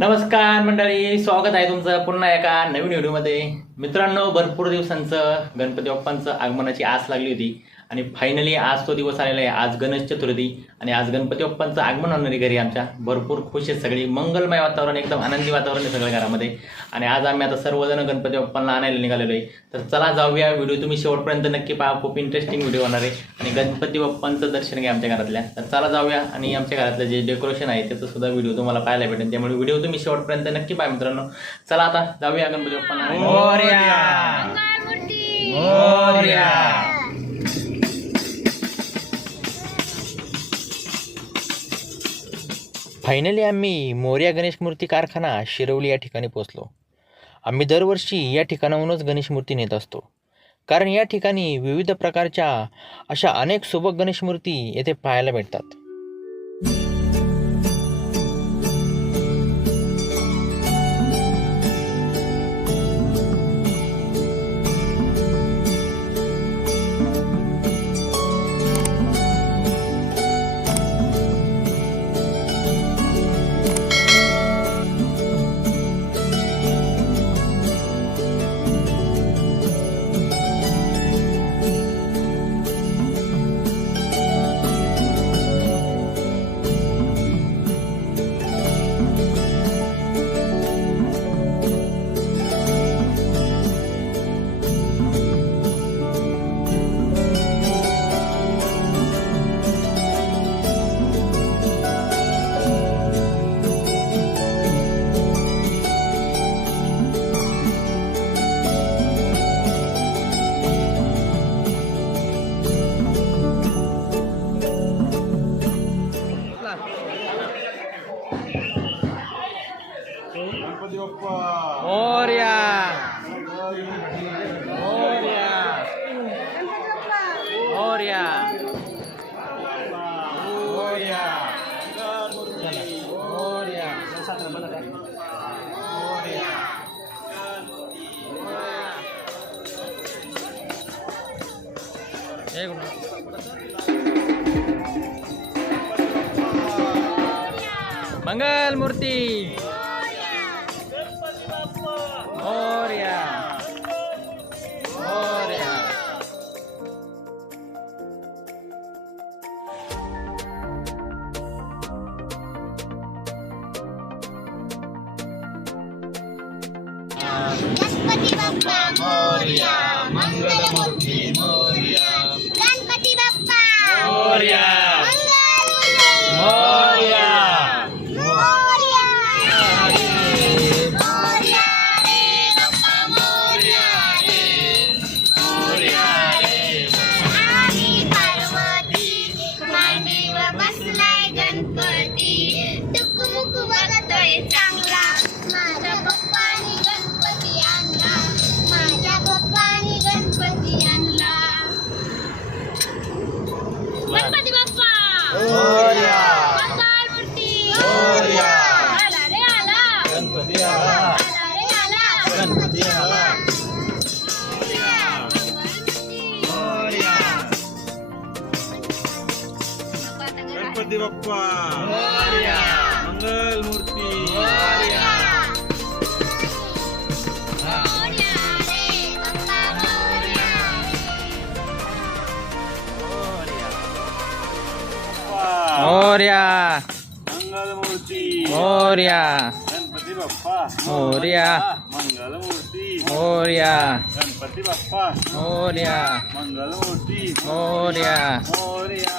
नमस्कार मंडळी स्वागत आहे तुमचं पुन्हा एका नवीन व्हिडिओमध्ये मित्रांनो भरपूर दिवसांचं गणपती बाप्पांचं आगमनाची आस लागली होती. आणि फायनली आज तो दिवस आलेला आहे. आज गणेश चतुर्थी आणि आज गणपती बाप्पांचं आगमन होणार आहे घरी आमच्या. भरपूर खुश आहेत सगळी. मंगलमय वातावरण एकदम आनंदी वातावरण आहे सगळ्या घरामध्ये. आणि आज आम्ही आता सर्वजण गणपती बाप्पांना आणायला निघालेलो आहे. तर चला जाऊया. व्हिडिओ तुम्ही शेवटपर्यंत नक्की पहा. खूप इंटरेस्टिंग व्हिडिओ होणार आहे. आणि गणपती बाप्पांचं दर्शन घ्या आमच्या घरातल्या. तर चला जाऊया. आणि आमच्या घरातलं जे डेकोरेशन आहे त्याचं सुद्धा व्हिडिओ तुम्हाला पाहायला भेटेल. त्यामुळे व्हिडिओ तुम्ही शेवटपर्यंत नक्की पहा मित्रांनो. चला आता जाऊया गणपती बाप्पांना. फायनली आम्ही मोर्या गणेश मूर्ती कारखाना शिरवली या ठिकाणी पोहोचलो. आम्ही दरवर्षी या ठिकाणाहूनच गणेश मूर्ती नेत असतो. कारण या ठिकाणी विविध प्रकारच्या अशा अनेक सुबक गणेश मूर्ती येथे पाहायला भेटतात. मोर्या मोर्या मोर्या मंगल मूर्ती मोर्या गणपती बाप्पा मोरया मंगलमूर्ती गणपती बाप्पा मोर्या मंगल मूर्ती मोर्या मोरया रे बाप्पा मोरया. मोर्या मंगल मूर्ती मोर्या गणपती बाप्पा मोरया मंगल मूर्ती मोर्या गणपती बाप्पा मोर्या मंगल मूर्ती मोर्या मोरया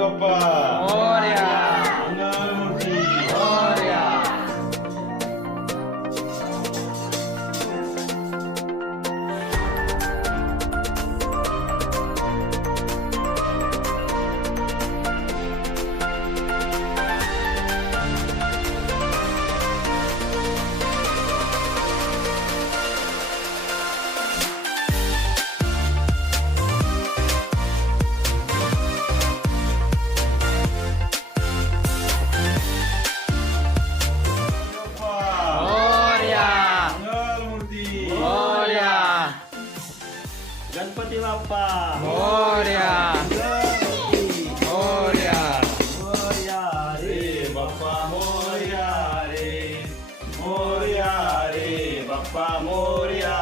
गणपती बाप्पा गणपती बाप्पा मोर्या मोर्या मोर्या रे बाप्पा मोर्या रे मोर्या रे बाप्पा मोर्या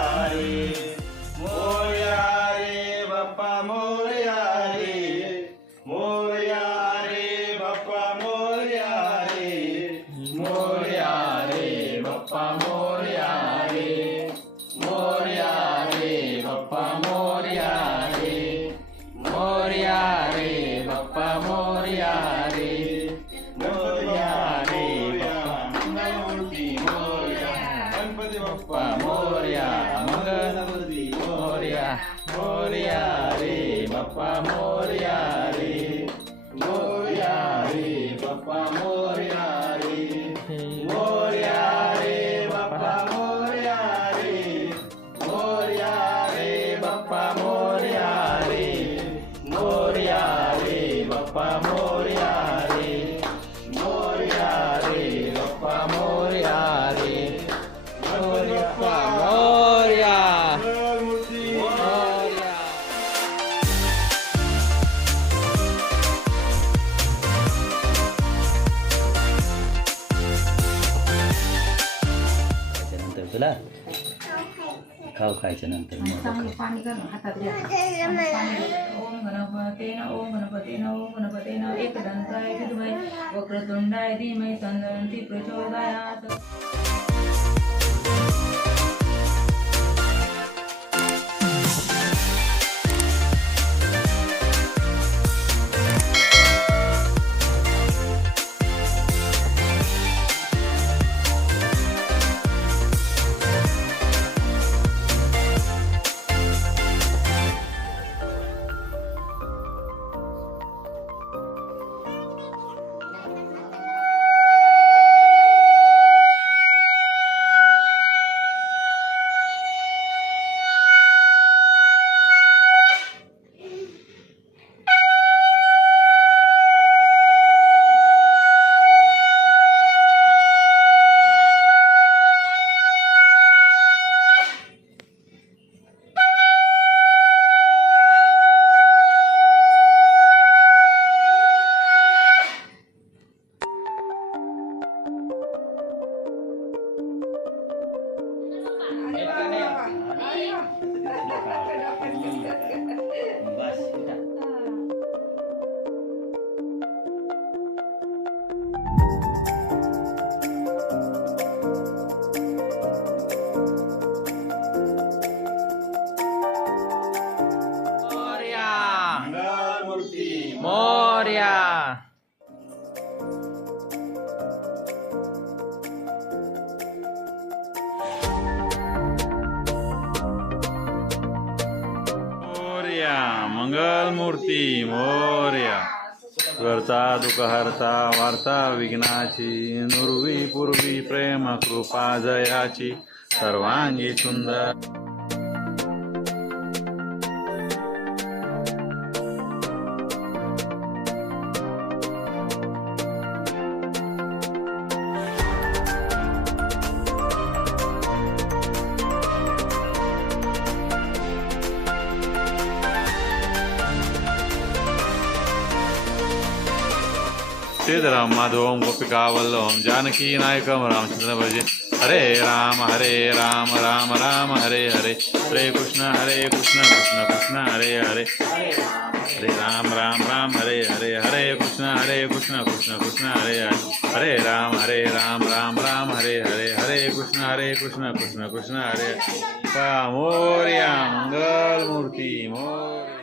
खायच्या नंतर चांगलं पाणी कर ना हातात घ्या चांगलं पाणी. ओम गणपतेन ओम गणपतेन ओम गणपतेन एकदंताय विद्महे वक्रतुंडाय धीमहि तन्नन्ति प्रचोदयात्. मंगलमूर्ती मोर्या करता दुःखहर्ता वार्ता विघ्नाची नुर्वी पूर्वी प्रेम कृपा जयाची सर्वांगी सुंदर। सीताराम माधवम गोपिका वल्लभम जानकी नायकम रामचंद्र भजे। हरे राम हरे राम राम राम हरे हरे। हरे कृष्ण हरे कृष्ण कृष्ण कृष्ण हरे हरे। हरे राम राम राम हरे हरे। हरे कृष्ण हरे कृष्ण कृष्ण कृष्ण हरे हरे। हरे राम हरे राम राम राम हरे हरे। हरे कृष्ण हरे कृष्ण कृष्ण कृष्ण हरे। हरे मोर्या मंगल मूर्ती मोर्या।